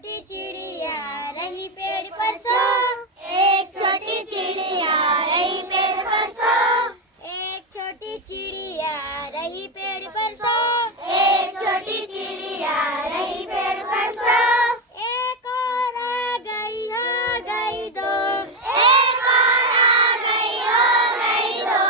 छोटी चिड़िया रही पेड़ पर सो, एक छोटी चिड़िया रही पेड़ पर सो, एक छोटी चिड़िया रही पेड़ पर सो, एक छोटी चिड़िया रही पेड़ पर सो, एक और आ गई हो गई दो, एक और आ गई हो गई दो,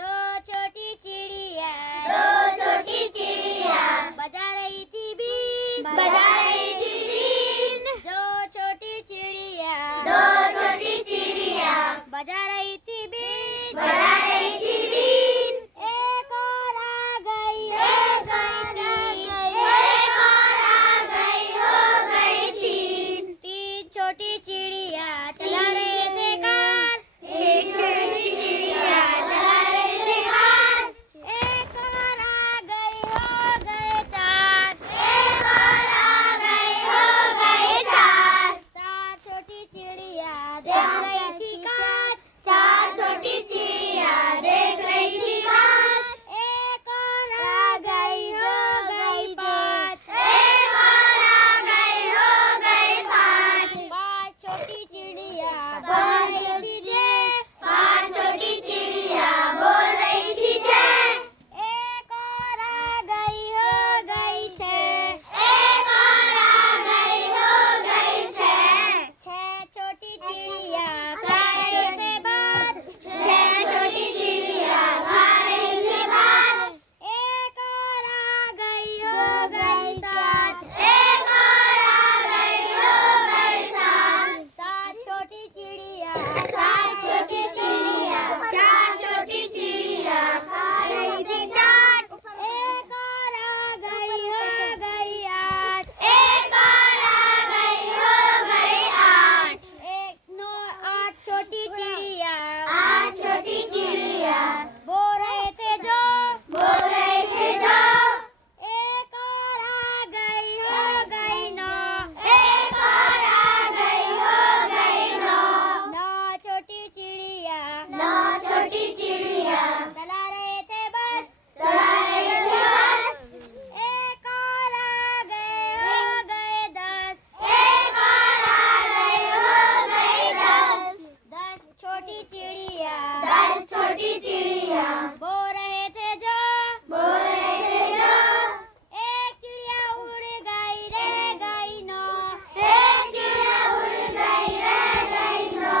दो छोटी चिड़िया, दो छोटी चिड़िया बजा रही थी बीन, बजा रही थी बीन, दो छोटी चिड़िया, दो छोटी चिड़िया बजा रही थी बीन, बजा रही थी बीन, एक और आ गई एक और आ गई, एक और आ गई हो गई तीन, तीन छोटी चिड़िया चला रहे थे कार, एक छोटी चिड़िया चला रही थी कार, एक और आ गई हो गए चार, एक और आ गई हो गए चार, चार छोटी चिड़िया देख रही थी कांच, चार छोटी चिड़िया देख रही थी कांच, एक और आ गई हो गई पाँच, एक और आ गई हो गई पाँच, पाँच छोटी चिड़िया पाँच बोल रही थी जय, पाँच छोटी चिड़िया बोल रही थी जय, एक और आ गई हो गई छः, एक और आ गई हो गई छः, छः छोटी चिड़िया खा रहे थे बात, छः छोटी चिड़िया खा रही थी भात, एक और आ गई हो गई सात, एक और आ गई हो गई सात, सात छोटी चिड़िया सात छोटी चिड़िया चार छोटी चिड़िया खा रही थी चाट, एक और आ गई हो गई आठ, एक और आ गई हो गई आठ, एक नौ आठ छोटी चिड़िया आठ छोटी चिड़िया बोल रहे थे जो, बोल रहे थे जो, एक और आ गई हो गई नौ, एक और आ गई हो गई नौ, नौ छोटी चिड़िया नौ छोटी चिड़िया चला रहे थे बस, चला रही थी बस, एक और आ गए हो गए दस, एक और आ गई हो गई दस, दस छोटी चिड़िया दस छोटी चिड़िया बोल रहे थे जो, बोल रहे थे जो, एक चिड़िया उड़ गई रह गई नौ, एक चिड़िया उड़ गई रह गई नौ,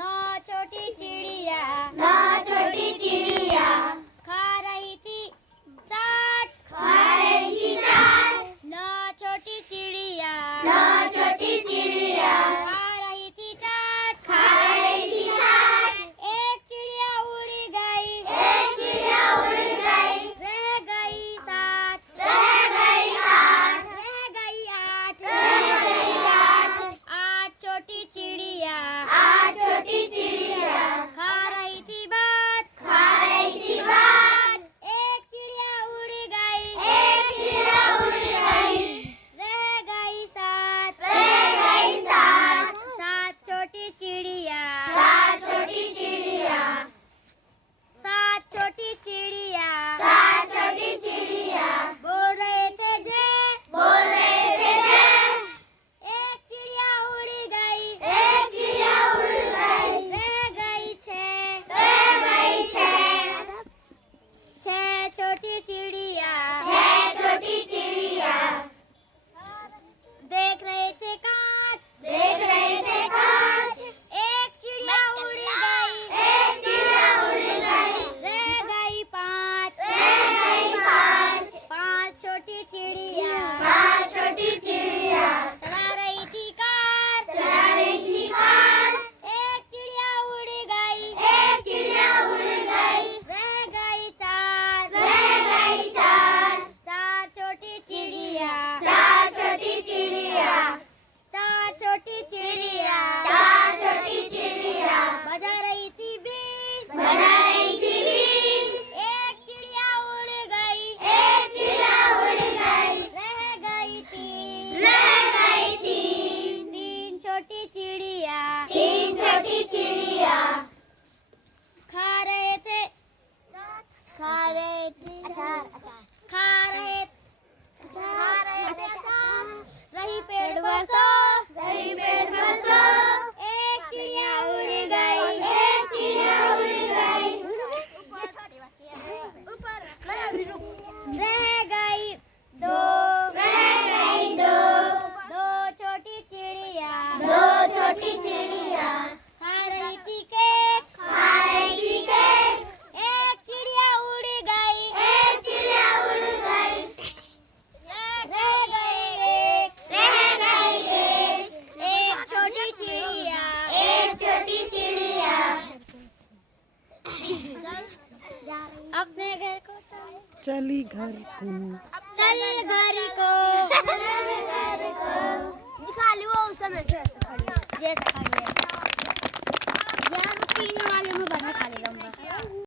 नौ छोटी चिड़िया नौ छोटी चिड़िया खा रही थी चाट, खा रही थी चाट, नौ छोटी चिड़िया नौ छोटी चिड़िया खा रही थी चाट, खा रही थी चाट, एक चिड़िया उड़ गई एक चिड़िया उड़ गई रह गई सात, रह गई सात, रह गई आठ, रह गई आठ, आठ छोटी चिड़िया आठ छोटी चिड़िया खा रही थी बात, खा रही थी बात, एक चिड़िया उड़ गई एक चिड़िया उड़ गई रह गई सात, रह गई सात, सात छोटी चिड़िया सात छोटी चिड़िया सात छोटी चिड़िया सात छोटी चिड़िया बोल रहे थे जय, बोल रहे थे जय, एक चिड़िया उड़ गई एक चिड़िया उड़ गई रह गई छः, रह गई छः, छः छोटी चिड़िया छः छोटी चिड़िया देख रहे थे कांच, देख रहे थे कांच, एक चिड़िया उड़ गई एक चिड़िया उड़ गई रह गई पाँच, रह गई पाँच, पाँच छोटी चिड़िया पाँच छोटी चिड़िया चला रही थी कार, चला रही थी कार, एक चिड़िया उड़ गई एक चिड़िया उड़ गई रह गई चार, रह गई चार, चार छोटी चिड़िया चार छोटी चिड़िया चार छोटी चिड़िया चार छोटी चिड़िया बजा रही थी बीन, बजा रही थी बीन, एक चिड़िया उड़ गई एक चिड़िया उड़ गई रह गई तीन, रह गई तीन, तीन छोटी चिड़िया तीन छोटी चिड़िया खा रहे थे खा रहे थे खा रहे थे रही पेड़ पर सो, रही पेड़ पर सो, एक चिड़िया उड़ गई, एक चिड़िया उड़ गई, रह गई दो, रह गई दो, दो छोटी चिड़िया, दो छोटी चिड़िया, खा रही थी केक, खा रही थी केक, एक चिड़िया उड़ गई, एक चिड़िया उड़ गई, रह गई एक, रह गई एक छोटी चिड़िया, एक छोटी चिड़िया, अपने घर को चली घर को। चल घर को निकाली वो उस समय से जैसा खड़ी है, यार 3 वाले में बना खा लेगा।